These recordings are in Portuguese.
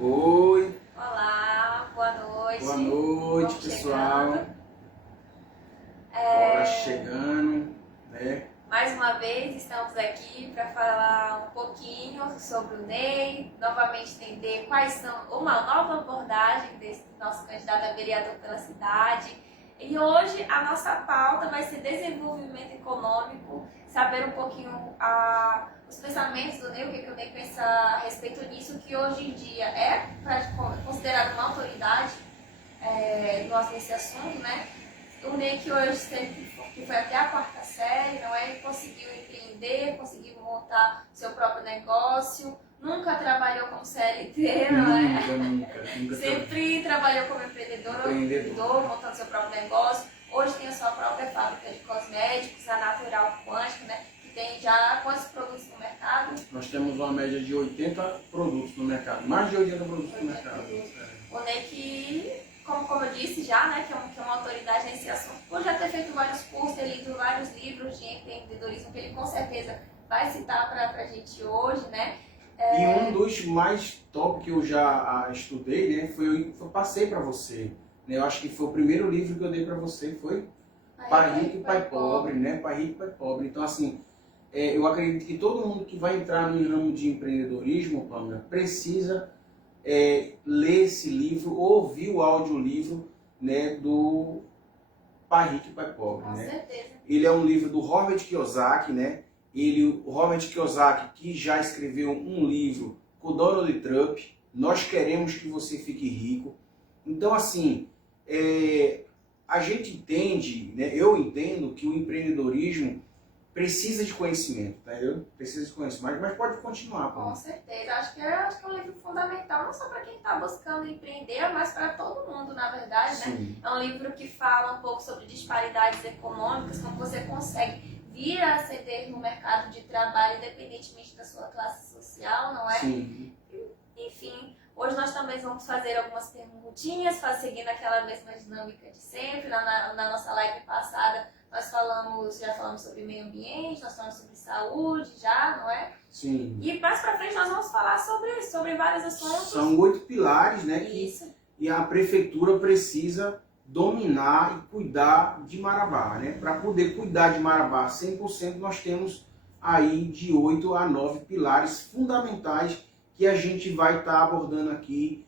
Oi, Olá, boa noite. boa noite, Vamos pessoal. chegando. Hora chegando, né? Mais uma vez estamos aqui para falar um pouquinho sobre o Ney, novamente entender quais são uma nova abordagem desse nosso candidato a vereador pela cidade. E hoje a nossa pauta vai ser desenvolvimento econômico, saber um pouquinho os pensamentos do Ney, o que o Ney pensa a respeito disso, que hoje em dia é considerado uma autoridade nesse assunto, né? O Ney que hoje que foi até a quarta série, não é? Ele conseguiu empreender, conseguiu montar seu próprio negócio, nunca trabalhou como CLT, não é? Nunca. Sempre trabalhou como empreendedor, montando seu próprio negócio. Hoje tem a sua própria fábrica de cosméticos, a Natural Quântico, né? Que tem já quantos produtos no mercado? Nós temos uma média de 80 produtos no mercado, mais de 80 produtos no mercado. O Ney que, como eu disse já, né, que é uma autoridade nesse assunto, por já ter feito vários cursos, ter lido vários livros de empreendedorismo, que ele com certeza vai citar pra gente hoje, né? E um dos mais top que eu já estudei, né, passei para você. Né? Eu acho que foi o primeiro livro que eu dei para você, foi Pai Rico e Pai Pobre, né? Pai Rico e Pai Pobre. Então, assim, eu acredito que todo mundo que vai entrar no ramo de empreendedorismo, Pamela, precisa ler esse livro, ouvir o audiolivro, né, do Pai Rico e Pai Pobre. Com né? certeza. Ele é um livro do Robert Kiyosaki, né? O Robert Kiyosaki, que já escreveu um livro com o Donald Trump, Nós Queremos Que Você Fique Rico. Então, assim, a gente entende, né? Eu entendo que o empreendedorismo precisa de conhecimento, tá entendeu? Precisa de conhecimento, mas pode continuar. Com certeza. Acho que é um livro fundamental, não só para quem está buscando empreender, mas para todo mundo, na verdade, né? Sim. É um livro que fala um pouco sobre disparidades econômicas, como você consegue vir a ascender no mercado de trabalho, independentemente da sua classe social, não é? Sim. Enfim, hoje nós também vamos fazer algumas perguntinhas, seguindo aquela mesma dinâmica de sempre. Na nossa live passada, nós já falamos sobre meio ambiente, nós falamos sobre saúde, já, não é? Sim. E mais pra frente nós vamos falar sobre vários assuntos. São 8 pilares, né? Isso. E a prefeitura precisa dominar e cuidar de Marabá, né? Para poder cuidar de Marabá 100%, nós temos aí de 8 a 9 pilares fundamentais que a gente vai estar abordando aqui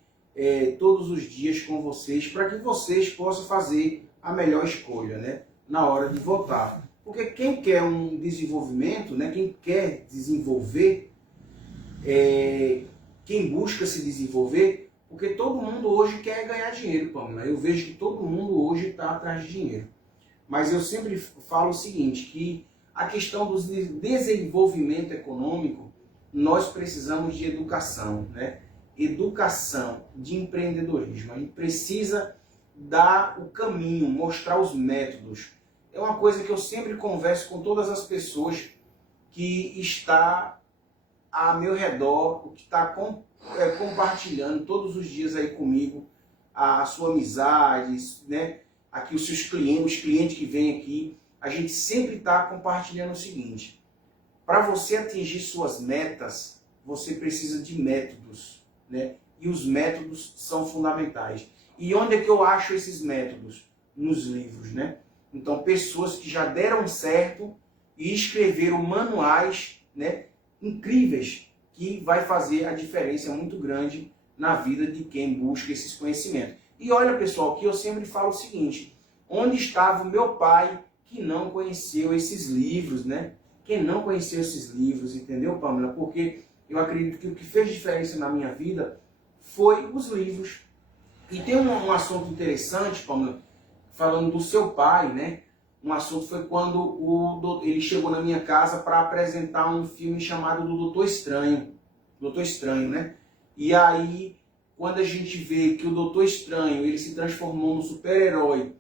todos os dias com vocês, para que vocês possam fazer a melhor escolha, né? Na hora de votar. Porque quem quer um desenvolvimento, né? Quem quer desenvolver, quem busca se desenvolver, porque todo mundo hoje quer ganhar dinheiro, Pamela. Eu vejo que todo mundo hoje está atrás de dinheiro. Mas eu sempre falo o seguinte, que a questão do desenvolvimento econômico, nós precisamos de educação, né? Educação de empreendedorismo. A gente precisa dar o caminho, mostrar os métodos. É uma coisa que eu sempre converso com todas as pessoas que está a meu redor, o que está compartilhando todos os dias aí comigo a sua amizade, né? Aqui os seus clientes, os clientes que vêm aqui, a gente sempre está compartilhando o seguinte: para você atingir suas metas, você precisa de métodos, né? E os métodos são fundamentais. E onde é que eu acho esses métodos? Nos livros, né? Então, pessoas que já deram certo e escreveram manuais, né, incríveis, que vai fazer a diferença muito grande na vida de quem busca esses conhecimentos. E olha, pessoal, que eu sempre falo o seguinte: onde estava o meu pai que não conheceu esses livros, né? Quem não conheceu esses livros, entendeu, Pamela? Porque eu acredito que o que fez diferença na minha vida foi os livros. E tem um assunto interessante, Pamela, falando do seu pai, né? Um assunto foi quando ele chegou na minha casa para apresentar um filme chamado do Doutor Estranho. Doutor Estranho, né? E aí, quando a gente vê que o Doutor Estranho ele se transformou num super-herói,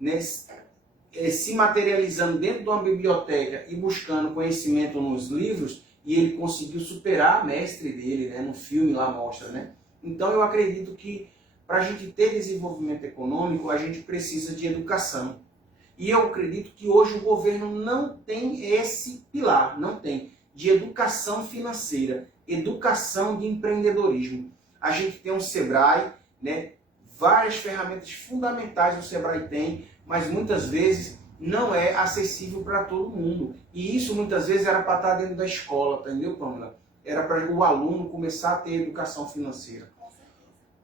né? Se materializando dentro de uma biblioteca e buscando conhecimento nos livros, e ele conseguiu superar a mestre dele, né? No filme lá mostra, né? Então eu acredito que para a gente ter desenvolvimento econômico, a gente precisa de educação. E eu acredito que hoje o governo não tem esse pilar, não tem, de educação financeira, educação de empreendedorismo. A gente tem um Sebrae, né? Várias ferramentas fundamentais o Sebrae tem, mas muitas vezes não é acessível para todo mundo. E isso muitas vezes era para estar dentro da escola, entendeu, Pamela? Era para o aluno começar a ter educação financeira.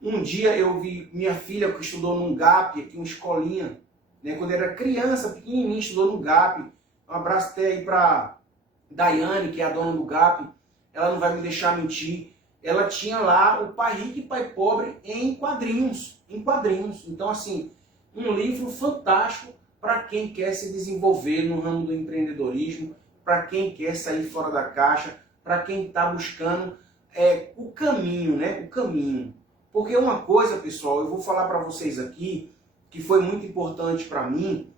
Um dia eu vi minha filha que estudou num GAP, aqui uma escolinha, né? Quando era criança, pequenininha, estudou no GAP. Um abraço até aí para Daiane, que é a dona do GAP. Ela não vai me deixar mentir. Ela tinha lá o Pai Rico e Pai Pobre em quadrinhos. Então, assim, um livro fantástico para quem quer se desenvolver no ramo do empreendedorismo, para quem quer sair fora da caixa, para quem está buscando o caminho, né? O caminho. Porque uma coisa, pessoal, eu vou falar para vocês aqui, que foi muito importante para mim,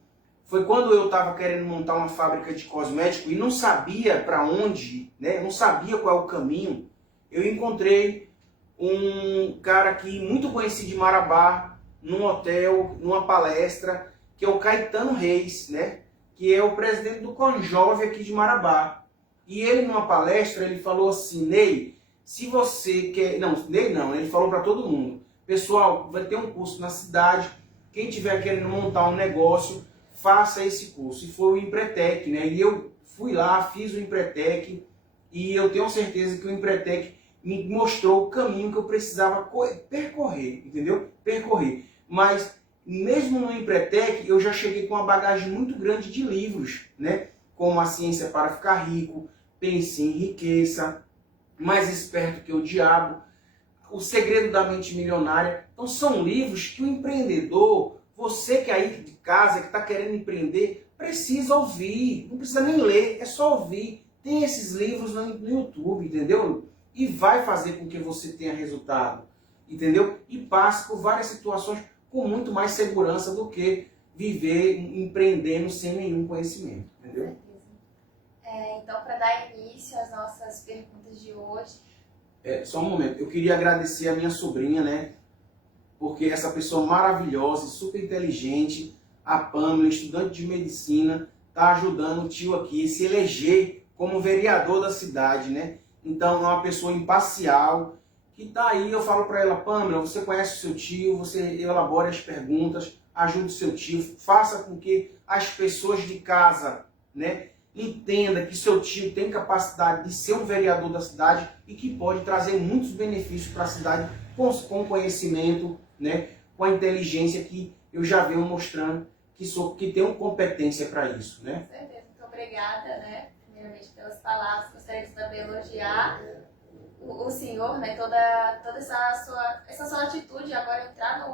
foi quando eu estava querendo montar uma fábrica de cosméticos e não sabia para onde, né? Não sabia qual é o caminho. Eu encontrei um cara aqui muito conhecido de Marabá, num hotel, numa palestra, que é o Caetano Reis, né? Que é o presidente do Conjove aqui de Marabá. E ele, numa palestra, ele falou assim: Ney, se você quer... Não, Ney não, ele falou para todo mundo. Pessoal, vai ter um curso na cidade, quem tiver querendo montar um negócio, faça esse curso. E foi o Empretec, né? E eu fui lá, fiz o Empretec, e eu tenho certeza que o Empretec me mostrou o caminho que eu precisava percorrer, entendeu? Percorrer. Mas, mesmo no Empretec, eu já cheguei com uma bagagem muito grande de livros, né? Como A Ciência para Ficar Rico, Pense em Riqueza, Mais Esperto que o Diabo, O Segredo da Mente Milionária. Então, são livros que o empreendedor, você que é aí de casa, que está querendo empreender, precisa ouvir. Não precisa nem ler, é só ouvir. Tem esses livros no YouTube, entendeu? E vai fazer com que você tenha resultado, entendeu? E passe por várias situações com muito mais segurança do que viver empreendendo sem nenhum conhecimento, entendeu? Então, para dar início às nossas perguntas de hoje... Só um momento, eu queria agradecer a minha sobrinha, né? Porque essa pessoa maravilhosa, super inteligente, a Pamela, estudante de medicina, está ajudando o tio aqui a se eleger como vereador da cidade, né? Então, é uma pessoa imparcial, que está aí, eu falo para ela: Pamela, você conhece o seu tio, você elabora as perguntas, ajude o seu tio, faça com que as pessoas de casa, né, entendam que seu tio tem capacidade de ser um vereador da cidade e que pode trazer muitos benefícios para a cidade com conhecimento, né, com a inteligência que eu já venho mostrando que tenho competência para isso, né? Com certeza, muito obrigada, né? Primeiramente pelas palavras, gostaria de também elogiar o senhor, né? Toda essa sua atitude agora entrar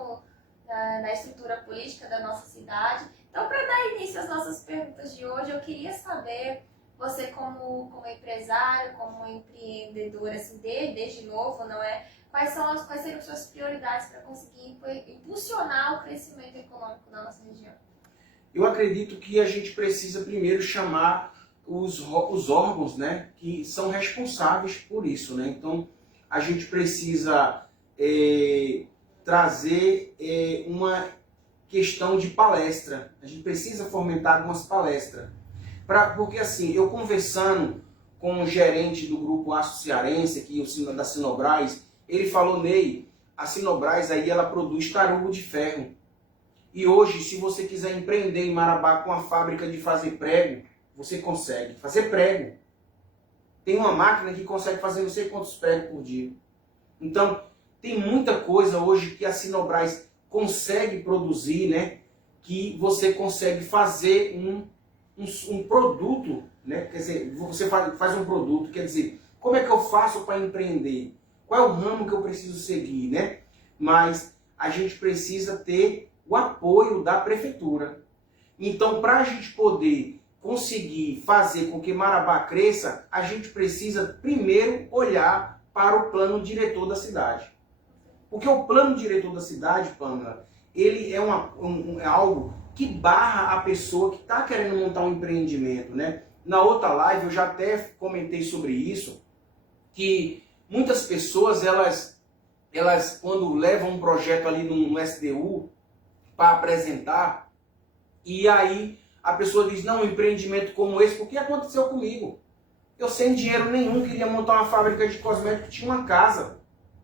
na estrutura política da nossa cidade. Então, para dar início às nossas perguntas de hoje, eu queria saber, você como empresário, como empreendedor, assim, desde novo, não é? Quais seriam suas prioridades para conseguir impulsionar o crescimento econômico da nossa região? Eu acredito que a gente precisa primeiro chamar os órgãos, né, que são responsáveis por isso, né? Então, a gente precisa trazer uma questão de palestra. A gente precisa fomentar algumas palestras. Porque assim, eu conversando com o gerente do grupo Aço Cearense, aqui, da Sinobras, ele falou: Ney, a Sinobras aí, ela produz tarugo de ferro. E hoje, se você quiser empreender em Marabá com a fábrica de fazer prego, você consegue fazer prego. Tem uma máquina que consegue fazer não sei quantos pregos por dia. Então, tem muita coisa hoje que a Sinobras consegue produzir, né? Que você consegue fazer um produto, né? Quer dizer, você faz um produto, quer dizer, como é que eu faço para empreender? Qual é o ramo que eu preciso seguir, né? Mas a gente precisa ter o apoio da prefeitura. Então, para a gente poder conseguir fazer com que Marabá cresça, a gente precisa primeiro olhar para o plano diretor da cidade. Porque o plano diretor da cidade, Pamela, ele é algo que barra a pessoa que está querendo montar um empreendimento, né? Na outra live eu já até comentei sobre isso, que muitas pessoas, elas quando levam um projeto ali no SDU para apresentar, e aí a pessoa diz: não, um empreendimento como esse, porque aconteceu comigo. Eu sem dinheiro nenhum queria montar uma fábrica de cosméticos, tinha uma casa.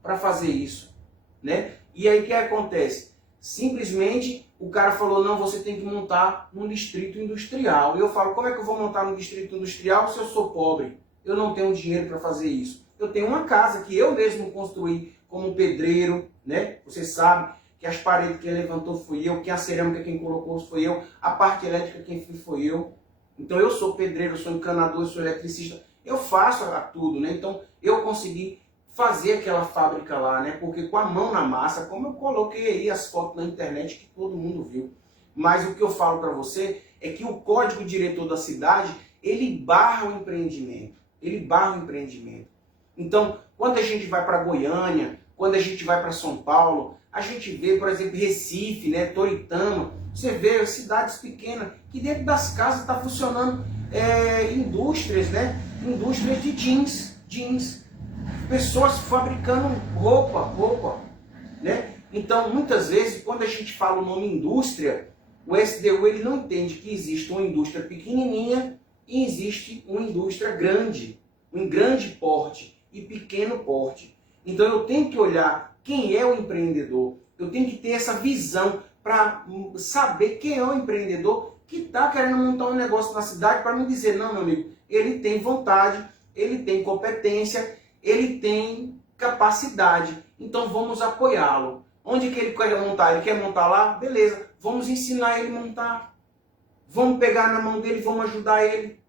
para fazer isso, né? E aí o que acontece? Simplesmente o cara falou, não, você tem que montar num distrito industrial. E eu falo, como é que eu vou montar num distrito industrial se eu sou pobre? Eu não tenho dinheiro para fazer isso. Eu tenho uma casa que eu mesmo construí como pedreiro, né? Você sabe que as paredes quem levantou fui eu, que a cerâmica quem colocou foi eu, a parte elétrica quem fez foi eu. Então eu sou pedreiro, eu sou encanador, eu sou eletricista. Eu faço tudo, né? Então eu consegui fazer aquela fábrica lá, né? Porque com a mão na massa, como eu coloquei aí as fotos na internet que todo mundo viu. Mas o que eu falo para você é que o código diretor da cidade, ele barra o empreendimento. Ele barra o empreendimento. Então, quando a gente vai para Goiânia, quando a gente vai para São Paulo, a gente vê, por exemplo, Recife, né? Toritama, você vê cidades pequenas que dentro das casas está funcionando indústrias, né? Indústrias de jeans. Pessoas fabricando roupa, né? Então, muitas vezes, quando a gente fala o nome indústria, o SDU ele não entende que existe uma indústria pequenininha e existe uma indústria grande, um grande porte e pequeno porte. Então, eu tenho que olhar quem é o empreendedor, eu tenho que ter essa visão para saber quem é o empreendedor que está querendo montar um negócio na cidade para me dizer, não, meu amigo, ele tem vontade, ele tem competência, ele tem capacidade, então vamos apoiá-lo. Onde que ele quer montar? Ele quer montar lá? Beleza, vamos ensinar ele a montar. Vamos pegar na mão dele, vamos ajudar ele.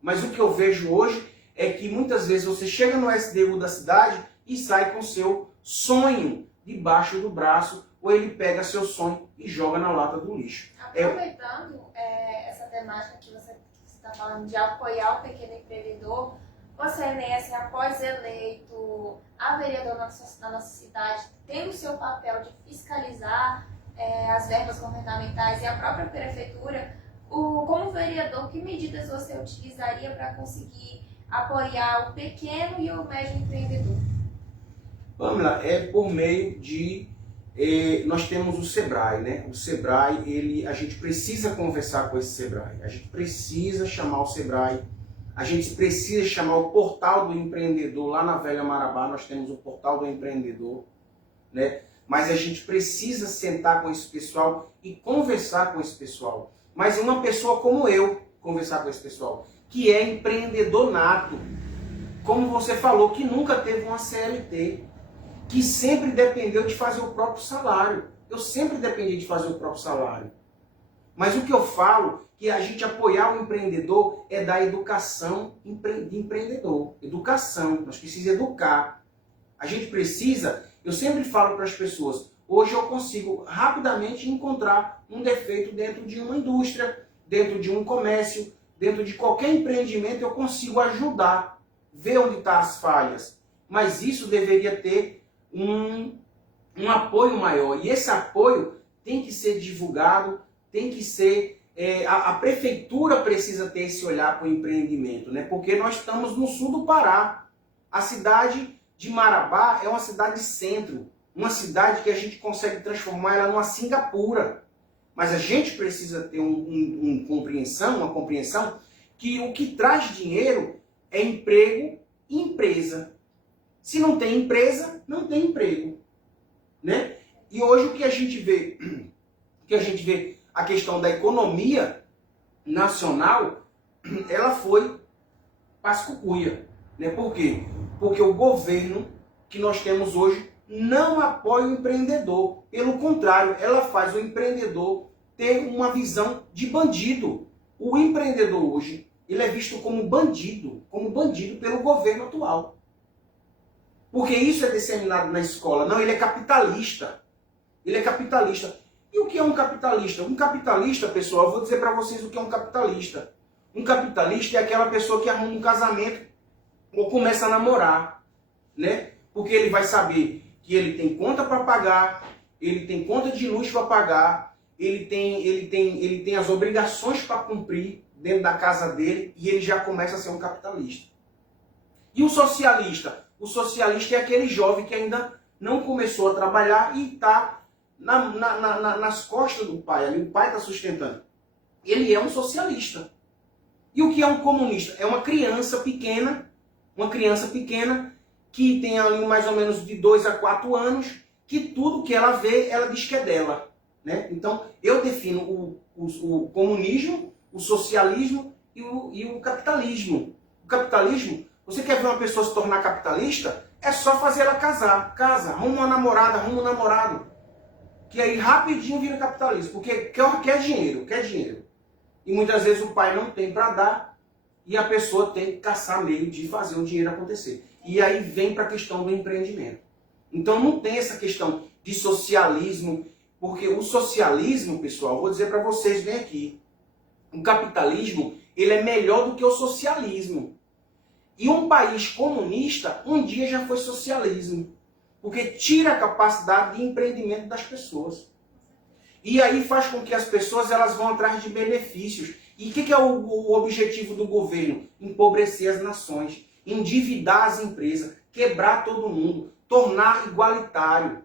Mas o que eu vejo hoje é que muitas vezes você chega no SDU da cidade e sai com seu sonho debaixo do braço, ou ele pega seu sonho e joga na lata do lixo. Aproveitando essa temática que você está falando de apoiar o pequeno empreendedor, você, Nesse, após eleito a vereadora na nossa cidade, tem o seu papel de fiscalizar as verbas governamentais e a própria prefeitura, como vereador, que medidas você utilizaria para conseguir apoiar o pequeno e o médio empreendedor? Pamela, é por meio de... nós temos o Sebrae, né? O Sebrae, a gente precisa conversar com esse Sebrae, a gente precisa chamar o Sebrae, a gente precisa chamar o Portal do Empreendedor. Lá na Velha Marabá nós temos o Portal do Empreendedor, né? Mas a gente precisa sentar com esse pessoal e conversar com esse pessoal. Mas uma pessoa como eu, conversar com esse pessoal, que é empreendedor nato, como você falou, que nunca teve uma CLT, que sempre dependeu de fazer o próprio salário. Eu sempre dependi de fazer o próprio salário. Mas o que eu falo, que a gente apoiar o empreendedor é dar educação de empreendedor. Educação, nós precisamos educar. A gente precisa, eu sempre falo para as pessoas, hoje eu consigo rapidamente encontrar um defeito dentro de uma indústria, dentro de um comércio, dentro de qualquer empreendimento eu consigo ajudar, ver onde estão as falhas. Mas isso deveria ter um apoio maior. E esse apoio tem que ser divulgado, tem que ser... a prefeitura precisa ter esse olhar para o empreendimento, né? Porque nós estamos no sul do Pará. A cidade de Marabá é uma cidade centro, uma cidade que a gente consegue transformar ela numa Singapura. Mas a gente precisa ter uma compreensão que o que traz dinheiro é emprego e empresa. Se não tem empresa, não tem emprego, né? E hoje o que a gente vê, a questão da economia nacional, ela foi pascucuia, né? Por quê? Porque o governo que nós temos hoje não apoia o empreendedor. Pelo contrário, ela faz o empreendedor ter uma visão de bandido. O empreendedor hoje, ele é visto como bandido pelo governo atual. Porque isso é disseminado na escola. Não, ele é capitalista. Ele é capitalista. E o que é um capitalista? Um capitalista, pessoal, eu vou dizer para vocês o que é um capitalista. Um capitalista é aquela pessoa que arruma um casamento ou começa a namorar, né? Porque ele vai saber que ele tem conta para pagar, ele tem conta de luxo para pagar, ele tem as obrigações para cumprir dentro da casa dele e ele já começa a ser um capitalista. E o socialista? O socialista é aquele jovem que ainda não começou a trabalhar e está nas costas do pai, ali o pai está sustentando. Ele é um socialista. E o que é um comunista? É uma criança pequena que tem ali mais ou menos de 2 a 4 anos, que tudo que ela vê, ela diz que é dela. Né? Então, eu defino o comunismo, o socialismo e o capitalismo. O capitalismo, você quer ver uma pessoa se tornar capitalista? É só fazer ela casar. Casa, arruma uma namorada, arruma um namorado. Que aí rapidinho vira capitalista. Porque quer dinheiro, quer dinheiro. E muitas vezes o pai não tem para dar e a pessoa tem que caçar meio de fazer o dinheiro acontecer. E aí vem para a questão do empreendimento. Então não tem essa questão de socialismo, porque o socialismo, pessoal, vou dizer para vocês bem aqui, o capitalismo, ele é melhor do que o socialismo. E um país comunista, um dia já foi socialismo, porque tira a capacidade de empreendimento das pessoas. E aí faz com que as pessoas elas vão atrás de benefícios. E o que é o objetivo do governo? Empobrecer as nações, endividar as empresas, quebrar todo mundo, tornar igualitário.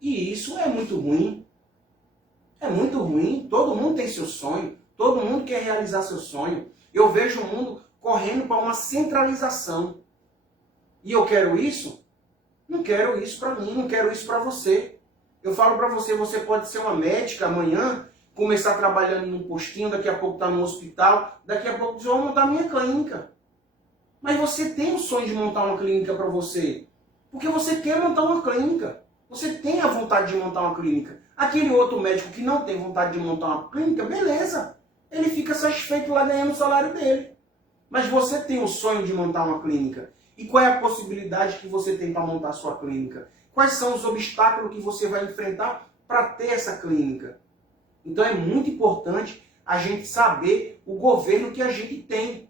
E isso é muito ruim. É muito ruim. Todo mundo tem seu sonho. Todo mundo quer realizar seu sonho. Eu vejo o mundo correndo para uma centralização. E eu quero isso? Não quero isso para mim, não quero isso para você. Eu falo para você, você pode ser uma médica amanhã, começar trabalhando num postinho, daqui a pouco está no hospital, daqui a pouco eu vou montar minha clínica. Mas você tem o sonho de montar uma clínica para você. Porque você quer montar uma clínica. Você tem a vontade de montar uma clínica. Aquele outro médico que não tem vontade de montar uma clínica, beleza. Ele fica satisfeito lá ganhando o salário dele. Mas você tem o sonho de montar uma clínica. E qual é a possibilidade que você tem para montar a sua clínica? Quais são os obstáculos que você vai enfrentar para ter essa clínica? Então é muito importante a gente saber o governo que a gente tem.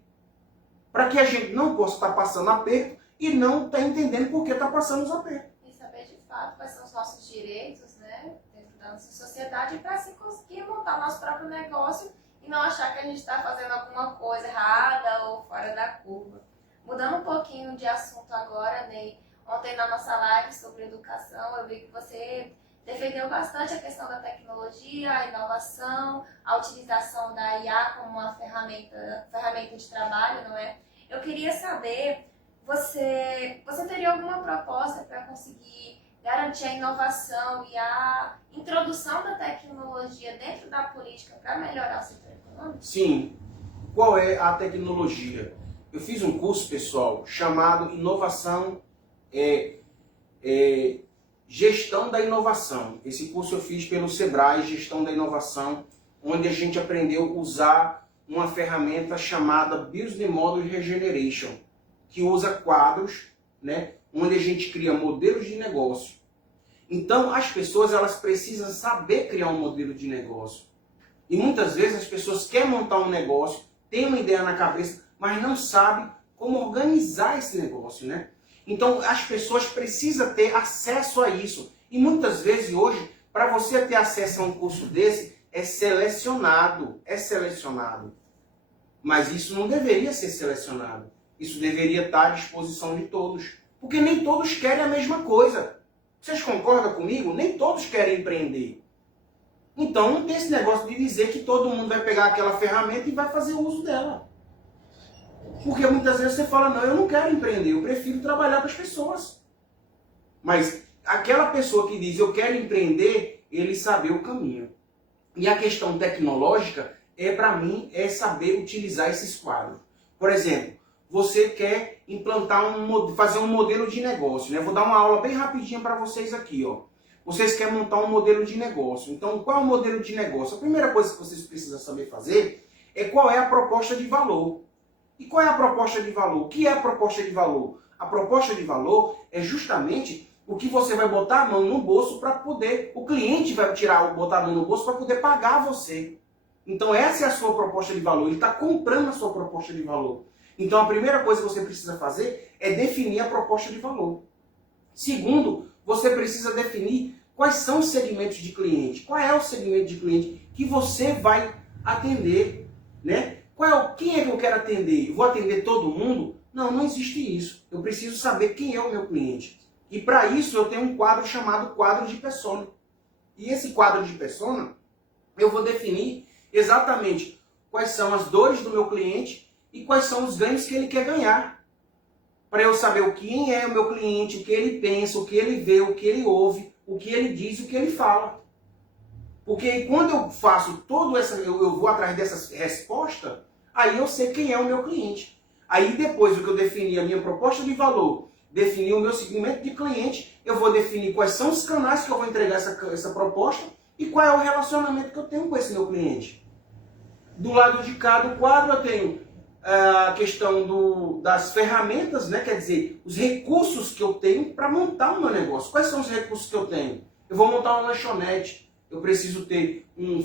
Para que a gente não possa estar passando aperto e não estar entendendo por que está passando os apertos. E saber de fato quais são os nossos direitos, né, dentro da nossa sociedade, para se conseguir montar nosso próprio negócio e não achar que a gente está fazendo alguma coisa errada ou fora da curva. Mudando um pouquinho de assunto agora, Ney, ontem na nossa live sobre educação, eu vi que você defendeu bastante a questão da tecnologia, a inovação, a utilização da IA como uma ferramenta de trabalho, não é? Eu queria saber, você teria alguma proposta para conseguir garantir a inovação e a introdução da tecnologia dentro da política para melhorar o setor econômico? Sim. Qual é a tecnologia? Eu fiz um curso, pessoal, chamado Inovação, Gestão da Inovação. Esse curso eu fiz pelo Sebrae, Gestão da Inovação, onde a gente aprendeu a usar uma ferramenta chamada Business Model Regeneration, que usa quadros, né, onde a gente cria modelos de negócio. Então, as pessoas elas precisam saber criar um modelo de negócio. E muitas vezes as pessoas querem montar um negócio, têm uma ideia na cabeça, mas não sabem como organizar esse negócio, né? Então, as pessoas precisam ter acesso a isso. E muitas vezes hoje, para você ter acesso a um curso desse, é selecionado. Mas isso não deveria ser selecionado. Isso deveria estar à disposição de todos. Porque nem todos querem a mesma coisa. Vocês concordam comigo? Nem todos querem empreender. Então não tem esse negócio de dizer que todo mundo vai pegar aquela ferramenta e vai fazer uso dela. Porque muitas vezes você fala, não, eu não quero empreender, eu prefiro trabalhar com as pessoas. Mas aquela pessoa que diz, eu quero empreender, ele saber o caminho. E a questão tecnológica, para mim, é saber utilizar esses quadros. Por exemplo, você quer implantar fazer um modelo de negócio, né? Vou dar uma aula bem rapidinha para vocês aqui, ó. Vocês querem montar um modelo de negócio. Então, qual é o modelo de negócio? A primeira coisa que vocês precisam saber fazer é qual é a proposta de valor. E qual é a proposta de valor? O que é a proposta de valor? A proposta de valor é justamente o que você vai botar a mão no bolso para poder... O cliente vai botar a mão no bolso para poder pagar você. Então, essa é a sua proposta de valor. Ele está comprando a sua proposta de valor. Então, a primeira coisa que você precisa fazer é definir a proposta de valor. Segundo, você precisa definir quais são os segmentos de cliente. Qual é o segmento de cliente que você vai atender, né? Quem é que eu quero atender? Eu vou atender todo mundo? Não, não existe isso. Eu preciso saber quem é o meu cliente. E para isso eu tenho um quadro chamado quadro de persona. E esse quadro de persona, eu vou definir exatamente quais são as dores do meu cliente e quais são os ganhos que ele quer ganhar. para eu saber quem é o meu cliente, o que ele pensa, o que ele vê, o que ele ouve, o que ele diz, o que ele fala. Porque quando eu faço eu vou atrás dessas respostas, aí eu sei quem é o meu cliente. Aí depois do que eu defini a minha proposta de valor, definir o meu segmento de cliente, eu vou definir quais são os canais que eu vou entregar essa proposta e qual é o relacionamento que eu tenho com esse meu cliente. Do lado de cá do quadro eu tenho a questão das ferramentas, né? Quer dizer, os recursos que eu tenho para montar o meu negócio. Quais são os recursos que eu tenho? Eu vou montar uma lanchonete. Eu preciso ter um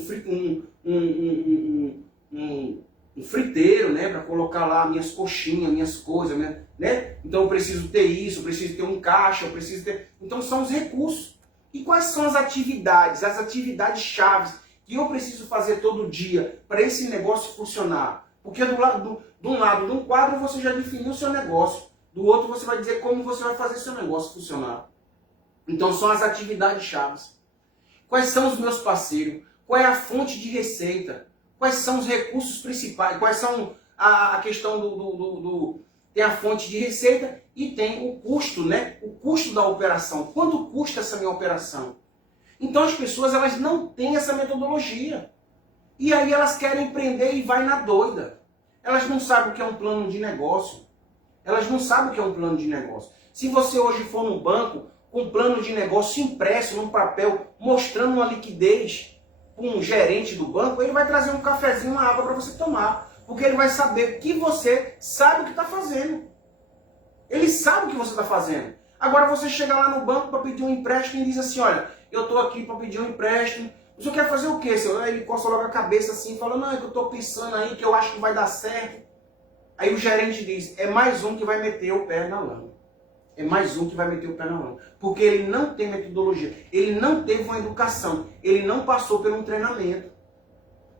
friteiro, né, para colocar lá minhas coxinhas, minhas coisas, né? Então eu preciso ter isso, eu preciso ter um caixa, eu preciso ter... Então são os recursos. E quais são as atividades chaves que eu preciso fazer todo dia para esse negócio funcionar? Porque de um lado de um quadro você já definiu o seu negócio, do outro você vai dizer como você vai fazer seu negócio funcionar. Então são as atividades chaves. Quais são os meus parceiros? Qual é a fonte de receita? Quais são os recursos principais? Quais são a questão tem a fonte de receita e tem o custo, né? O custo da operação. Quanto custa essa minha operação? Então as pessoas elas não têm essa metodologia. E aí elas querem empreender e vai na doida. Elas não sabem o que é um plano de negócio. Elas não sabem o que é um plano de negócio. Se você hoje for no banco com um plano de negócio impresso num papel, mostrando uma liquidez para um gerente do banco, ele vai trazer um cafezinho, uma água para você tomar. Porque ele vai saber que você sabe o que está fazendo. Ele sabe o que você está fazendo. Agora você chega lá no banco para pedir um empréstimo e diz assim, olha, eu estou aqui para pedir um empréstimo. O senhor quer fazer o quê, senhor? Aí ele coça logo a cabeça assim e fala, não, é que eu estou pensando aí, que eu acho que vai dar certo. Aí o gerente diz, é mais um que vai meter o pé na lama. É mais um que vai meter o pé na lama. Porque ele não tem metodologia. Ele não teve uma educação. Ele não passou por um treinamento.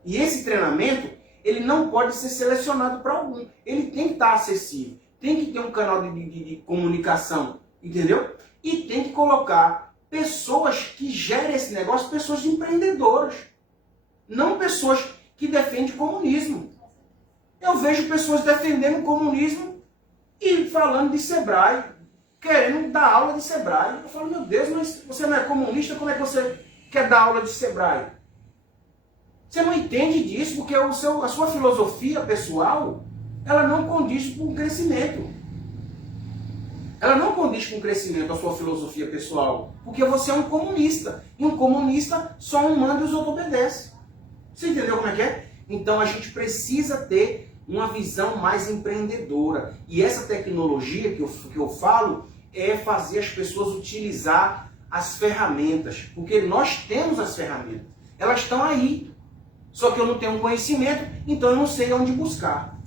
E esse treinamento, ele não pode ser selecionado para algum. Ele tem que estar acessível. Tem que ter um canal de comunicação. Entendeu? E tem que colocar pessoas que gerem esse negócio, pessoas empreendedoras. Não pessoas que defendem comunismo. Eu vejo pessoas defendendo o comunismo e falando de Sebrae, querendo dar aula de Sebrae. Eu falo, meu Deus, mas você não é comunista, como é que você quer dar aula de Sebrae? Você não entende disso porque a sua filosofia pessoal, ela não condiz com o crescimento. Ela não condiz com o crescimento, a sua filosofia pessoal, porque você é um comunista. E um comunista só um manda e os outros obedecem. Você entendeu como é que é? Então a gente precisa ter uma visão mais empreendedora. E essa tecnologia que eu falo é fazer as pessoas utilizar as ferramentas. Porque nós temos as ferramentas. Elas estão aí. Só que eu não tenho um conhecimento, então eu não sei onde buscar.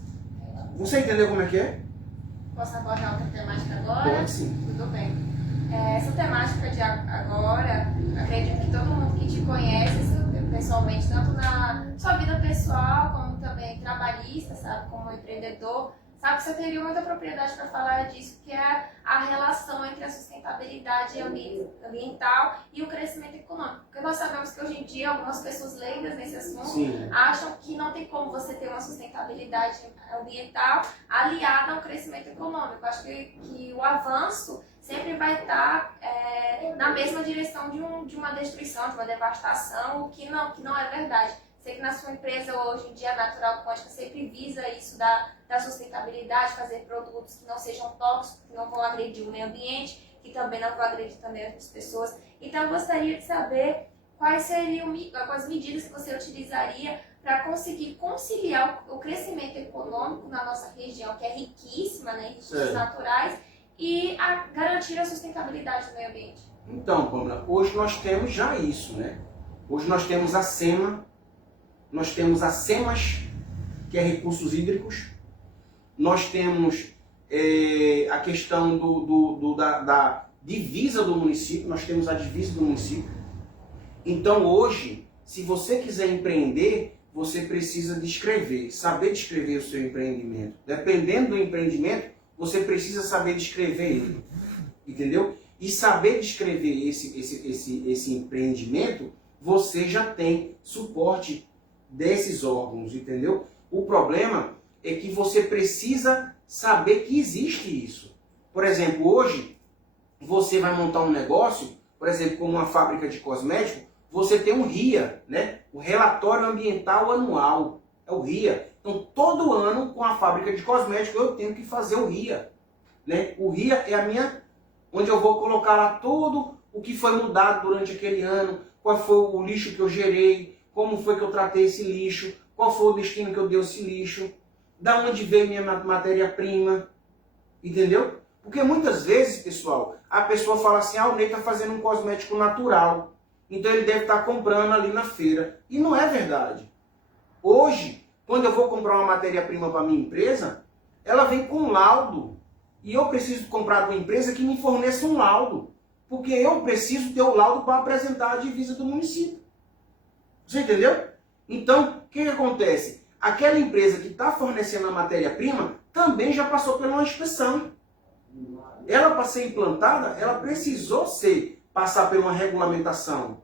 Você entendeu como é que é? Posso abordar outra temática agora? Pode sim. Tudo bem. Essa temática de agora, acredito que todo mundo que te conhece pessoalmente, tanto na sua vida pessoal, como também trabalhista, sabe, como empreendedor, sabe que você teria muita propriedade para falar disso, que é a relação entre a sustentabilidade ambiental e o crescimento econômico. Porque nós sabemos que hoje em dia algumas pessoas leigas nesse assunto Sim. acham que não tem como você ter uma sustentabilidade ambiental aliada ao crescimento econômico. Acho que o avanço sempre vai estar na mesma direção de uma destruição, de uma devastação, o que não é verdade. Sei que na sua empresa hoje em dia a Natural Quântica sempre visa isso da sustentabilidade, fazer produtos que não sejam tóxicos, que não vão agredir o meio ambiente, que também não vão agredir também outras pessoas. Então eu gostaria de saber quais seriam as medidas que você utilizaria para conseguir conciliar o crescimento econômico na nossa região, que é riquíssima, né, em recursos naturais, e garantir a sustentabilidade do meio ambiente. Então, Pamela, hoje nós temos já isso, né? Hoje nós temos a SEMA, nós temos a SEMAS, que é recursos hídricos, nós temos a questão da divisa do município, nós temos a divisa do município. Então hoje, se você quiser empreender, você precisa descrever, saber descrever o seu empreendimento. Dependendo do empreendimento, você precisa saber descrever ele, entendeu? E saber descrever esse empreendimento, você já tem suporte desses órgãos, entendeu? O problema é que você precisa saber que existe isso. Por exemplo, hoje, você vai montar um negócio, por exemplo, como uma fábrica de cosméticos, você tem um RIA, né? O Relatório Ambiental Anual, é o RIA. Então, todo ano, com a fábrica de cosméticos, eu tenho que fazer o RIA. Né? O RIA é a minha, onde eu vou colocar lá tudo o que foi mudado durante aquele ano, qual foi o lixo que eu gerei, como foi que eu tratei esse lixo, qual foi o destino que eu dei esse lixo, da onde veio minha matéria-prima, entendeu? Porque muitas vezes, pessoal, a pessoa fala assim, o Ney está fazendo um cosmético natural, então ele deve estar comprando ali na feira. E não é verdade. Hoje, quando eu vou comprar uma matéria-prima para minha empresa, ela vem com laudo. E eu preciso comprar de uma empresa que me forneça um laudo. Porque eu preciso ter o laudo para apresentar a divisa do município. Você entendeu? Então, o que acontece? Aquela empresa que está fornecendo a matéria-prima também já passou por uma inspeção. Ela, para ser implantada, ela precisou passar por uma regulamentação.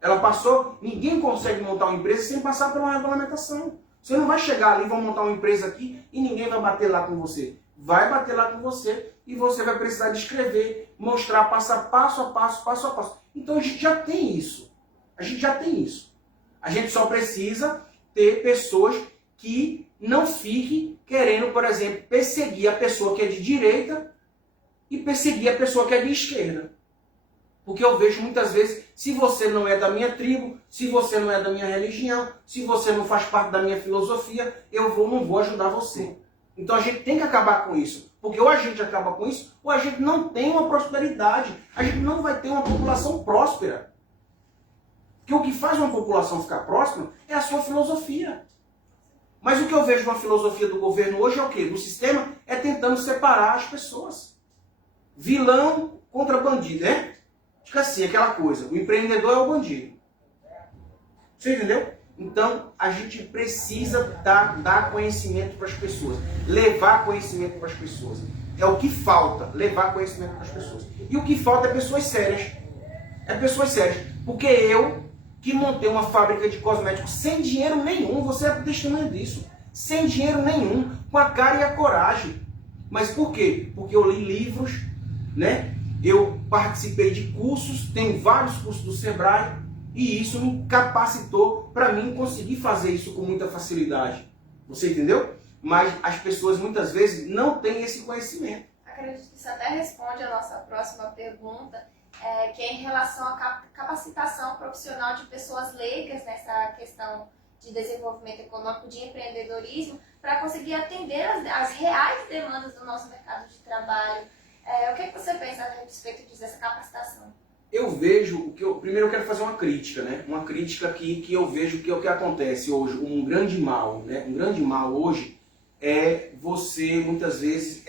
Ela passou, ninguém consegue montar uma empresa sem passar por uma regulamentação. Você não vai chegar ali, vão montar uma empresa aqui e ninguém vai bater lá com você. Vai bater lá com você e você vai precisar descrever, mostrar, passar passo a passo, passo a passo. Então a gente já tem isso. A gente já tem isso. A gente só precisa ter pessoas que não fiquem querendo, por exemplo, perseguir a pessoa que é de direita e perseguir a pessoa que é de esquerda. Porque eu vejo muitas vezes, se você não é da minha tribo, se você não é da minha religião, se você não faz parte da minha filosofia, eu não vou ajudar você. Então a gente tem que acabar com isso. Porque ou a gente acaba com isso, ou a gente não tem uma prosperidade. A gente não vai ter uma população próspera. Porque o que faz uma população ficar próspera é a sua filosofia. Mas o que eu vejo na filosofia do governo hoje é o quê? Do sistema é tentando separar as pessoas. Vilão contra bandido, né? Fica assim, aquela coisa. O empreendedor é o bandido. Você entendeu? Então, a gente precisa dar conhecimento para as pessoas. Levar conhecimento para as pessoas. É o que falta, levar conhecimento para as pessoas. E o que falta é pessoas sérias. É pessoas sérias. Porque eu, que montei uma fábrica de cosméticos sem dinheiro nenhum, você é testemunha disso. Sem dinheiro nenhum, com a cara e a coragem. Mas por quê? Porque eu li livros, né? Eu participei de cursos, tenho vários cursos do Sebrae, e isso me capacitou para mim conseguir fazer isso com muita facilidade. Você entendeu? Mas as pessoas muitas vezes não têm esse conhecimento. Acredito que isso até responde a nossa próxima pergunta, que é em relação à capacitação profissional de pessoas leigas nessa questão de desenvolvimento econômico, de empreendedorismo, para conseguir atender as reais demandas do nosso mercado de trabalho. O que você pensa a respeito dessa capacitação? Eu vejo, primeiro eu quero fazer uma crítica, né? Uma crítica aqui que eu vejo que é o que acontece hoje, um grande mal, né? Um grande mal hoje é você, muitas vezes,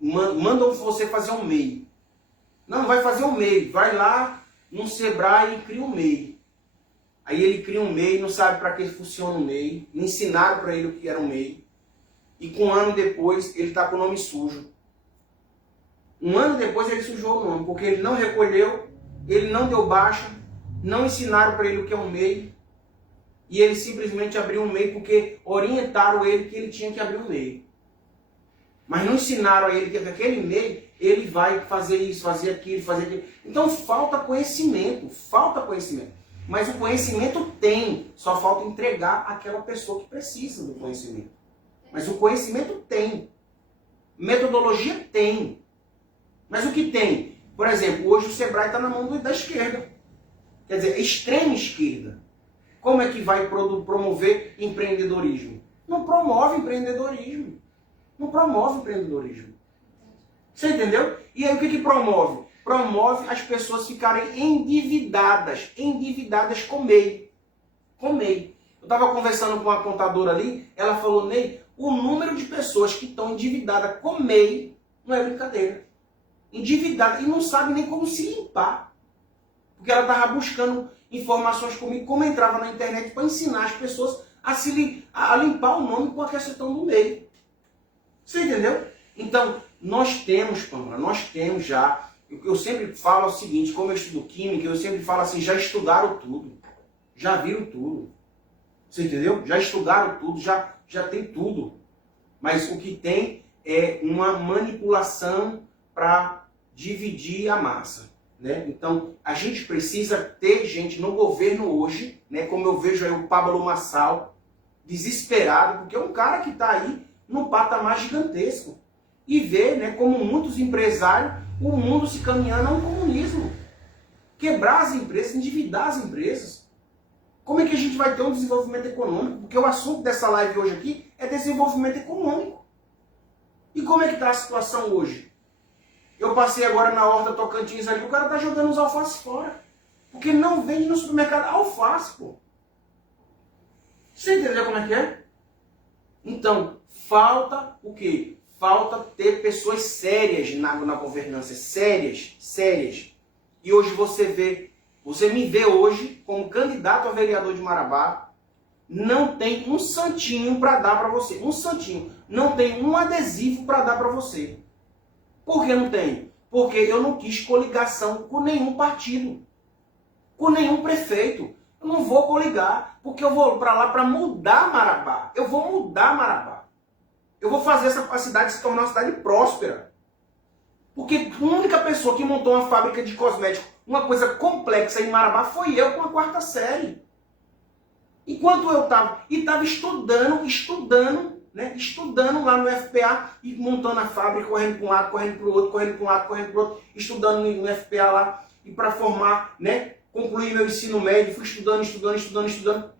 mandam você fazer um MEI. Não, vai fazer um MEI, vai lá no Sebrae e cria um MEI. Aí ele cria um MEI, não sabe para que funciona o MEI, ensinaram para ele o que era um MEI, e com um ano depois ele está com o nome sujo. Um ano depois ele sujou o nome, porque ele não recolheu, ele não deu baixa, não ensinaram para ele o que é um MEI, e ele simplesmente abriu um MEI porque orientaram ele que ele tinha que abrir um MEI. Mas não ensinaram a ele que aquele MEI, ele vai fazer isso, fazer aquilo, fazer aquilo. Então falta conhecimento, falta conhecimento. Mas o conhecimento tem, só falta entregar àquela pessoa que precisa do conhecimento. Mas o conhecimento tem. Metodologia tem. Mas o que tem? Por exemplo, hoje o Sebrae está na mão da esquerda. Quer dizer, extrema esquerda. Como é que vai promover empreendedorismo? Não promove empreendedorismo. Não promove empreendedorismo. Você entendeu? E aí o que promove? Promove as pessoas ficarem endividadas com MEI. Com MEI. Eu estava conversando com uma contadora ali, ela falou, Ney, o número de pessoas que estão endividadas com MEI não é brincadeira. Endividada e não sabe nem como se limpar. Porque ela estava buscando informações comigo, como entrava na internet para ensinar as pessoas a limpar o nome com a questão do MEI. Você entendeu? Então, nós temos, Pamela, nós temos já, eu sempre falo o seguinte, como eu estudo química, eu sempre falo assim, já estudaram tudo, já viram tudo. Você entendeu? Já estudaram tudo, já tem tudo. Mas o que tem é uma manipulação para dividir a massa. Né? Então, a gente precisa ter gente no governo hoje, né? Como eu vejo aí o Pablo Marçal, desesperado, porque é um cara que está aí num patamar gigantesco. E vê, né, como muitos empresários, o mundo se caminhando a um comunismo. Quebrar as empresas, endividar as empresas. Como é que a gente vai ter um desenvolvimento econômico? Porque o assunto dessa live hoje aqui é desenvolvimento econômico. E como é que está a situação hoje? Eu passei agora na Horta Tocantins ali, o cara está jogando os alfaces fora. Porque não vende no supermercado alface, pô. Você entendeu como é que é? Então, falta o quê? Falta ter pessoas sérias na governança, sérias. E hoje você me vê hoje como candidato a vereador de Marabá, não tem um santinho para dar para você, um santinho, não tem um adesivo para dar para você. Por que não tem? Porque eu não quis coligação com nenhum partido, com nenhum prefeito. Eu não vou coligar, porque eu vou para lá para mudar Marabá. Eu vou mudar Marabá. Eu vou fazer essa cidade se tornar uma cidade próspera. Porque a única pessoa que montou uma fábrica de cosméticos, uma coisa complexa em Marabá, foi eu com a 4ª série. Enquanto eu estava estudando lá no FPA, e montando a fábrica, correndo para um lado, correndo para o outro, correndo para um lado, correndo para o outro, estudando no FPA lá, e para formar, né, concluir meu ensino médio, fui estudando.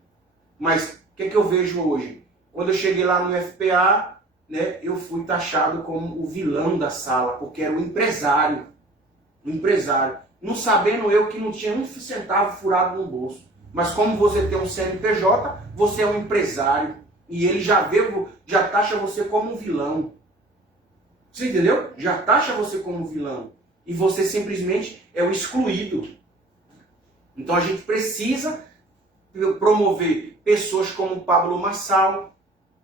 Mas o que é que eu vejo hoje? Quando eu cheguei lá no FPA, né, eu fui taxado como o vilão da sala, porque era o empresário. Não sabendo eu que não tinha um centavo furado no bolso. Mas como você tem um CNPJ, você é um empresário. E ele já taxa você como um vilão. Você entendeu? Já taxa você como um vilão. E você simplesmente é o excluído. Então a gente precisa promover pessoas como o Pablo Marçal,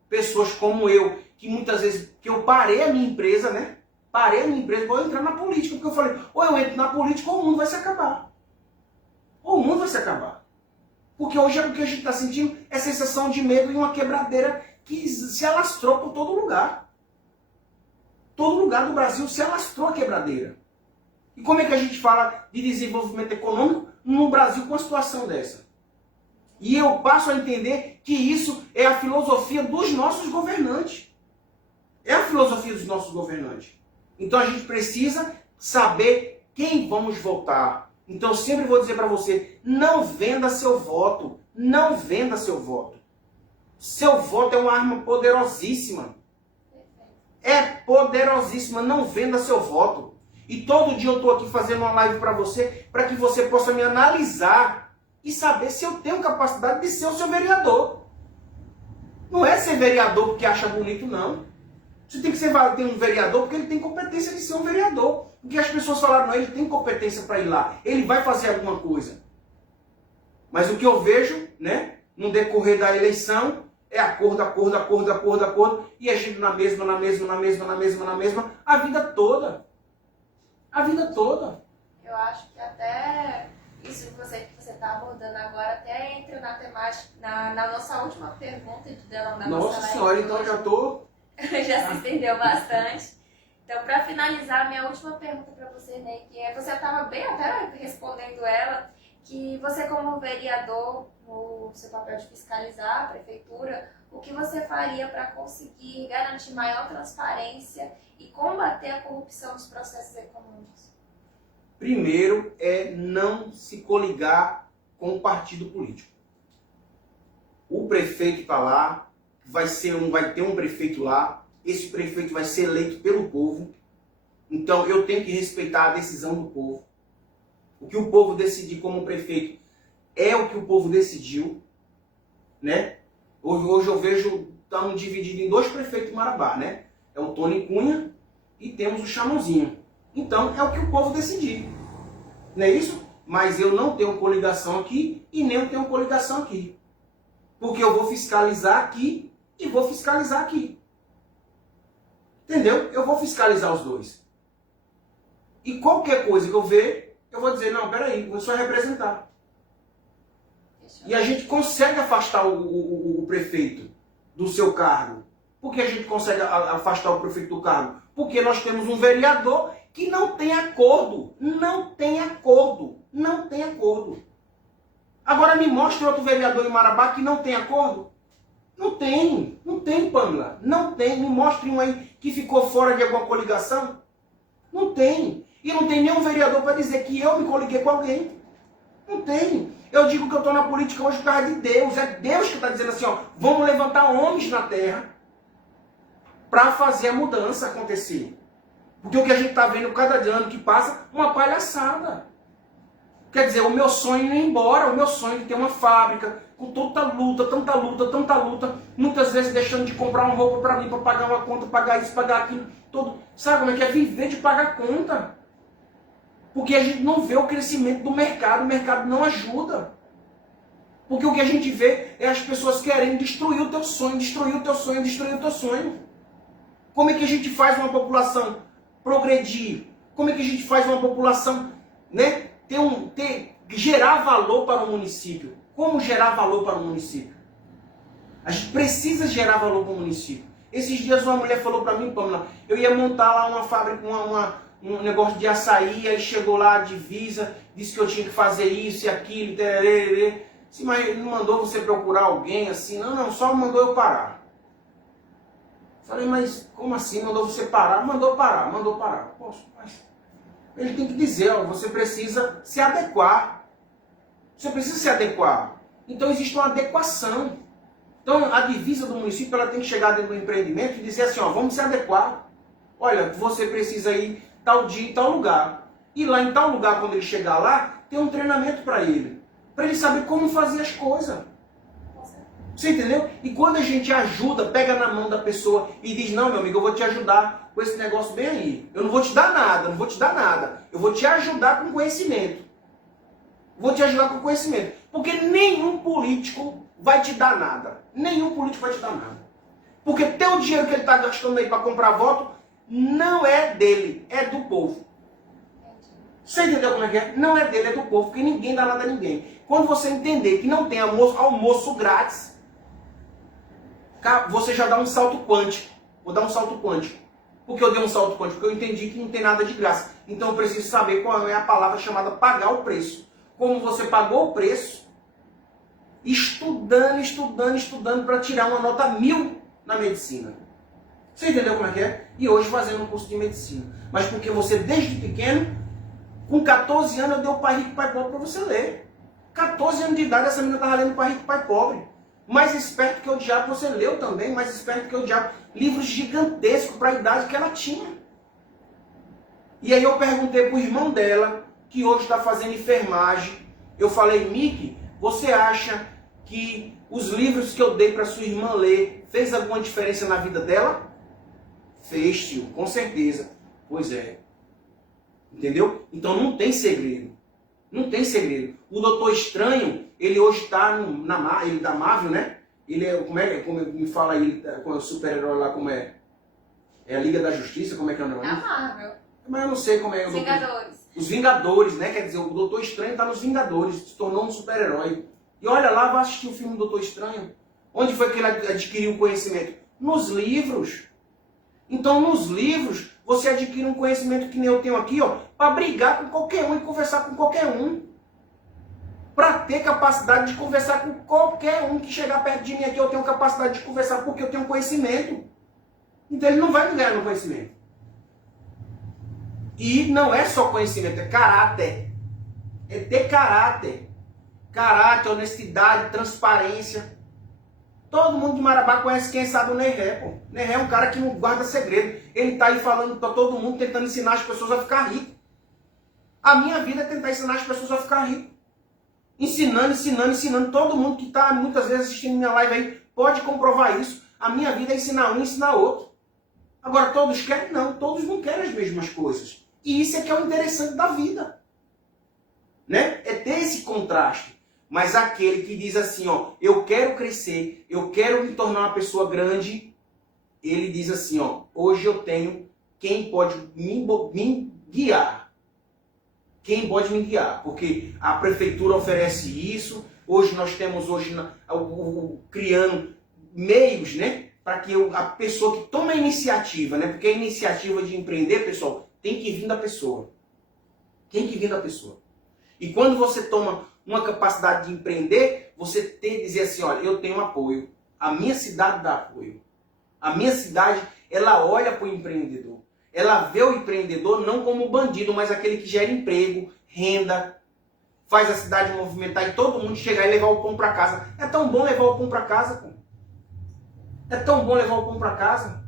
pessoas como eu, que muitas vezes que eu parei a minha empresa, né? Vou entrar na política, porque eu falei, ou eu entro na política ou o mundo vai se acabar. Porque hoje o que a gente está sentindo é sensação de medo e uma quebradeira que se alastrou por todo lugar. Todo lugar do Brasil se alastrou a quebradeira. E como é que a gente fala de desenvolvimento econômico no Brasil com uma situação dessa? E eu passo a entender que isso é a filosofia dos nossos governantes. Então a gente precisa saber quem vamos votar. Então eu sempre vou dizer para você, não venda seu voto. Seu voto é uma arma poderosíssima. Não venda seu voto. E todo dia eu estou aqui fazendo uma live para você, para que você possa me analisar e saber se eu tenho capacidade de ser o seu vereador. Não é ser vereador porque acha bonito, não. Você tem que ter um vereador porque ele tem competência de ser um vereador. Porque as pessoas falaram, não, ele tem competência para ir lá, ele vai fazer alguma coisa. Mas o que eu vejo, né, no decorrer da eleição, é acordo, e a gente na mesma, a vida toda. Eu acho que até isso que você está abordando agora até entra na temática, na nossa última pergunta dela na nossa Nossa senhora, então já estou... Já se estendeu bastante. Então, para finalizar, minha última pergunta para você, Ney, que você estava bem até respondendo ela, que você como vereador, no seu papel de fiscalizar a prefeitura, o que você faria para conseguir garantir maior transparência e combater a corrupção nos processos econômicos? Primeiro é não se coligar com o partido político. O prefeito está lá, vai ter um prefeito lá, esse prefeito vai ser eleito pelo povo, então eu tenho que respeitar a decisão do povo. O que o povo decidir como prefeito é o que o povo decidiu, né? Hoje eu vejo, estamos divididos em 2 prefeitos de Marabá, né? É o Tony Cunha e temos o Chamãozinho. Então é o que o povo decidir, não é isso? Mas eu não tenho coligação aqui e nem eu tenho coligação aqui. Porque eu vou fiscalizar aqui e vou fiscalizar aqui. Entendeu? Eu vou fiscalizar os dois. E qualquer coisa que eu ver, eu vou dizer, não, peraí, vou só representar. E a gente consegue afastar o prefeito do seu cargo. Por que a gente consegue afastar o prefeito do cargo? Porque nós temos um vereador que não tem acordo. Não tem acordo. Não tem acordo. Agora me mostre outro vereador em Marabá que não tem acordo. Não tem. Não tem, Pamela. Não tem. Me mostre um aí que ficou fora de alguma coligação. Não tem. E não tem nenhum vereador para dizer que eu me coliguei com alguém. Não tem. Eu digo que eu estou na política hoje por causa de Deus. É Deus que está dizendo assim, ó, vamos levantar homens na terra para fazer a mudança acontecer. Porque o que a gente está vendo cada ano que passa, uma palhaçada. Quer dizer, o meu sonho é ir embora, o meu sonho de ter uma fábrica, com tanta luta, muitas vezes deixando de comprar uma roupa para mim, para pagar uma conta, pagar isso, pagar aquilo, todo. Sabe como é que é? Viver de pagar conta. Porque a gente não vê o crescimento do mercado, o mercado não ajuda. Porque o que a gente vê é as pessoas querendo destruir o teu sonho, destruir o teu sonho, destruir o teu sonho. Como é que a gente faz uma população progredir? Como é que a gente faz uma população, né, gerar valor para o município? Como gerar valor para o município? A gente precisa gerar valor para o município. Esses dias uma mulher falou para mim, Pamela, eu ia montar lá uma fábrica, um negócio de açaí, aí chegou lá a divisa, disse que eu tinha que fazer isso e aquilo, tererê. Sim, mas não mandou você procurar alguém assim? Não, só mandou eu parar. Falei, mas como assim? Mandou você parar? Mandou parar. Poxa, mas ele tem que dizer, ó, você precisa se adequar. Você precisa se adequar. Então existe uma adequação. Então a divisa do município ela tem que chegar dentro do empreendimento e dizer assim, ó, vamos se adequar. Olha, você precisa ir tal dia e tal lugar. E lá em tal lugar, quando ele chegar lá, tem um treinamento para ele. Para ele saber como fazer as coisas. Você entendeu? E quando a gente ajuda, pega na mão da pessoa e diz, não, meu amigo, eu vou te ajudar com esse negócio bem aí. Eu não vou te dar nada, Eu vou te ajudar com conhecimento. Vou te ajudar com conhecimento. Porque nenhum político vai te dar nada. Nenhum político vai te dar nada. Porque teu dinheiro que ele está gastando aí para comprar voto, não é dele, é do povo. Você entendeu como é que é? Não é dele, é do povo, porque ninguém dá nada a ninguém. Quando você entender que não tem almoço grátis, você já dá um salto quântico. Vou dar um salto quântico. Por que eu dei um salto quântico? Porque eu entendi que não tem nada de graça. Então eu preciso saber qual é a palavra chamada pagar o preço. Como você pagou o preço, estudando para tirar uma nota 1000 na medicina. Você entendeu como é que é? E hoje fazendo um curso de medicina. Mas porque você, desde pequeno, com 14 anos, eu dei o Pai Rico, Pai Pobre para você ler. 14 anos de idade, essa menina estava lendo Pai Rico, Pai Pobre. Mais esperto que o diabo, você leu também, mais esperto que o diabo. Livros gigantescos para a idade que ela tinha. E aí eu perguntei para o irmão dela, que hoje está fazendo enfermagem. Eu falei, Miki, você acha que os livros que eu dei para sua irmã ler fez alguma diferença na vida dela? Fez, tio, com certeza. Pois é. Entendeu? Então não tem segredo. Não tem segredo. O Doutor Estranho, ele hoje está ele da Marvel, né? Ele é, como me fala aí, com o super-herói lá, como é? É a Liga da Justiça, como é que é o nome? Da Marvel. Mas eu não sei como é. Os Vingadores. Os Vingadores, né? Quer dizer, o Doutor Estranho está nos Vingadores, se tornou um super-herói. E olha lá, vai assistir o filme do Doutor Estranho. Onde foi que ele adquiriu o conhecimento? Nos livros. Então, nos livros, você adquire um conhecimento que nem eu tenho aqui, ó, para brigar com qualquer um e conversar com qualquer um. Para ter capacidade de conversar com qualquer um que chegar perto de mim aqui, eu tenho capacidade de conversar porque eu tenho conhecimento. Então, ele não vai me ganhar no conhecimento. E não é só conhecimento, é caráter. É ter caráter. Caráter, honestidade, transparência. Todo mundo de Marabá conhece quem é Sadonei, pô. Neré é um cara que não guarda segredo. Ele tá aí falando para todo mundo, tentando ensinar as pessoas a ficar rico. A minha vida é tentar ensinar as pessoas a ficar rico. Ensinando. Todo mundo que está muitas vezes assistindo minha live aí pode comprovar isso. A minha vida é ensinar um e ensinar outro. Agora, todos querem? Não. Todos não querem as mesmas coisas. E isso é que é o interessante da vida. Né? É ter esse contraste. Mas aquele que diz assim, ó, eu quero crescer, eu quero me tornar uma pessoa grande, ele diz assim, ó, hoje eu tenho quem pode me guiar. Quem pode me guiar? Porque a prefeitura oferece isso, hoje nós temos criando meios, né, para que a pessoa que toma a iniciativa, né? Porque a iniciativa de empreender, pessoal, tem que vir da pessoa. Tem que vir da pessoa. E quando você toma uma capacidade de empreender, você tem que dizer assim, olha, eu tenho apoio. A minha cidade dá apoio. A minha cidade, ela olha para o empreendedor. Ela vê o empreendedor não como bandido, mas aquele que gera emprego, renda, faz a cidade movimentar e todo mundo chegar e levar o pão para casa. É tão bom levar o pão para casa, pô. É tão bom levar o pão para casa.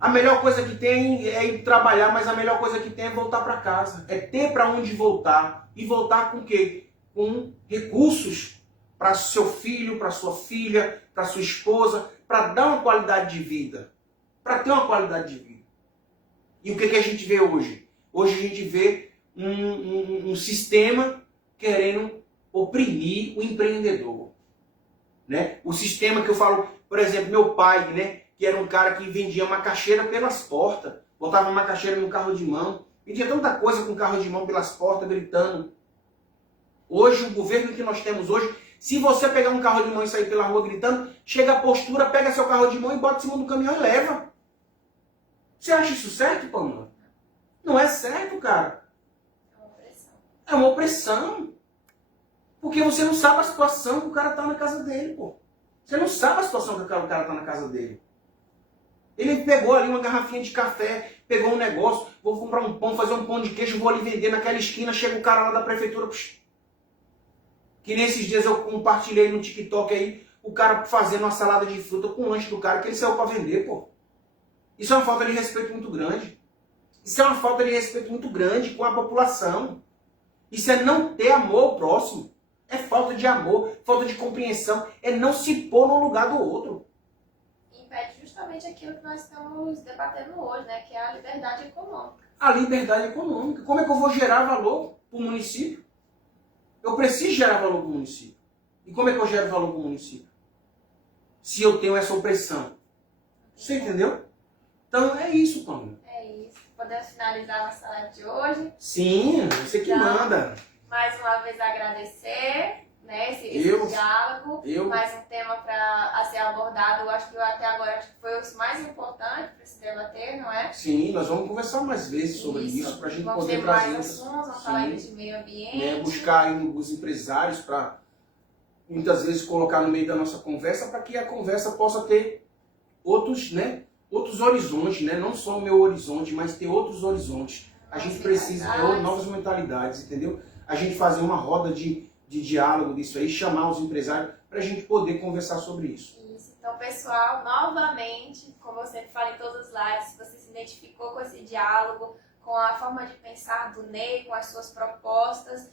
A melhor coisa que tem é ir trabalhar, mas a melhor coisa que tem é voltar para casa. É ter para onde voltar. E voltar com o quê? Com recursos para seu filho, para sua filha, para sua esposa, para dar uma qualidade de vida. Para ter uma qualidade de vida. E o que a gente vê hoje? Hoje a gente vê um sistema querendo oprimir o empreendedor. Né? O sistema que eu falo, por exemplo, meu pai, né, que era um cara que vendia macaxeira pelas portas, botava macaxeira no carro de mão, vendia tanta coisa com carro de mão pelas portas, gritando. Hoje, o governo que nós temos hoje, se você pegar um carro de mão e sair pela rua gritando, chega a postura, pega seu carro de mão e bota em cima do caminhão e leva. Você acha isso certo, Pamela? Não é certo, cara. É uma opressão. É uma opressão. Porque você não sabe a situação que o cara tá na casa dele, pô. Você não sabe a situação que o cara tá na casa dele. Ele pegou ali uma garrafinha de café, pegou um negócio, vou comprar um pão, fazer um pão de queijo, vou ali vender naquela esquina, chega o cara lá da prefeitura, que nesses dias eu compartilhei no TikTok aí, o cara fazendo uma salada de fruta com o lanche do cara que ele saiu para vender, pô. Isso é uma falta de respeito muito grande. Isso é uma falta de respeito muito grande com a população. Isso é não ter amor ao próximo. É falta de amor, falta de compreensão, é não se pôr no lugar do outro. Impede justamente aquilo que nós estamos debatendo hoje, né? Que é a liberdade econômica. A liberdade econômica. Como é que eu vou gerar valor para o município? Eu preciso gerar valor para o município. E como é que eu gero valor para o município? Se eu tenho essa opressão. Você entendeu? Então é isso, Pamela. É isso. Podemos finalizar a nossa live de hoje? Sim, você que manda. Mais uma vez agradecer, né, esse diálogo, mais um tema a ser abordado. Eu acho que até agora foi o mais importante para se debater, não é? Sim, nós vamos conversar mais vezes sobre isso para a gente poder trazer mais assuntos, vamos falar de meio ambiente. Né, buscar aí os empresários para muitas vezes colocar no meio da nossa conversa para que a conversa possa ter outros, né, outros horizontes, né? Não só o meu horizonte, mas ter outros horizontes. A gente precisa ter novas mentalidades, entendeu? A gente fazer uma roda de diálogo disso aí, chamar os empresários para a gente poder conversar sobre isso. Isso. Então, pessoal, novamente, como eu sempre falo em todas as lives, se você se identificou com esse diálogo, com a forma de pensar do Ney, com as suas propostas,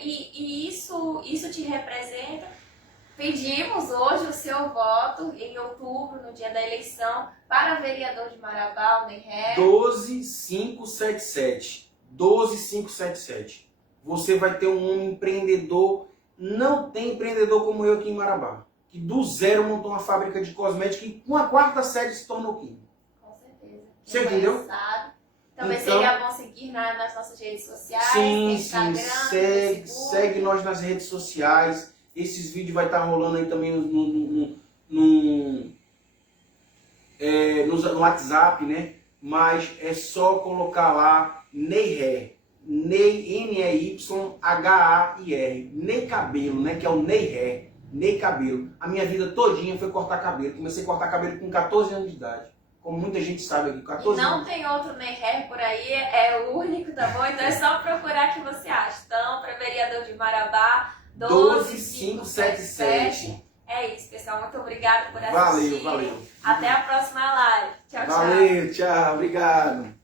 e isso te representa, pedimos hoje o seu voto em outubro, no dia da eleição, para vereador de Marabá, o Ney Herr. 12577. 12577. Você vai ter um homem empreendedor. Não tem empreendedor como eu aqui em Marabá, que do zero montou uma fábrica de cosméticos e com a quarta sede se tornou químico. Com certeza. Você entendeu? Também seria bom seguir nas nossas redes sociais. Sim, Instagram, segue nós nas redes sociais. Esses vídeos vai estar rolando aí também no WhatsApp, né? Mas é só colocar lá Ney Herr. Ney, N-E-Y-H-A-I-R. Ney Cabelo, né? Que é o Ney Herr. Ney Cabelo. A minha vida todinha foi cortar cabelo. Comecei a cortar cabelo com 14 anos de idade. Como muita gente sabe aqui, 14 anos. Não tem outro Ney Herr por aí, é o único, tá bom? Então é só procurar que você acha. Então, para vereador de Marabá, 12577. É isso, pessoal. Muito obrigada por assistir. Valeu. Até a próxima live. Tchau, tchau. Valeu, tchau. Obrigado.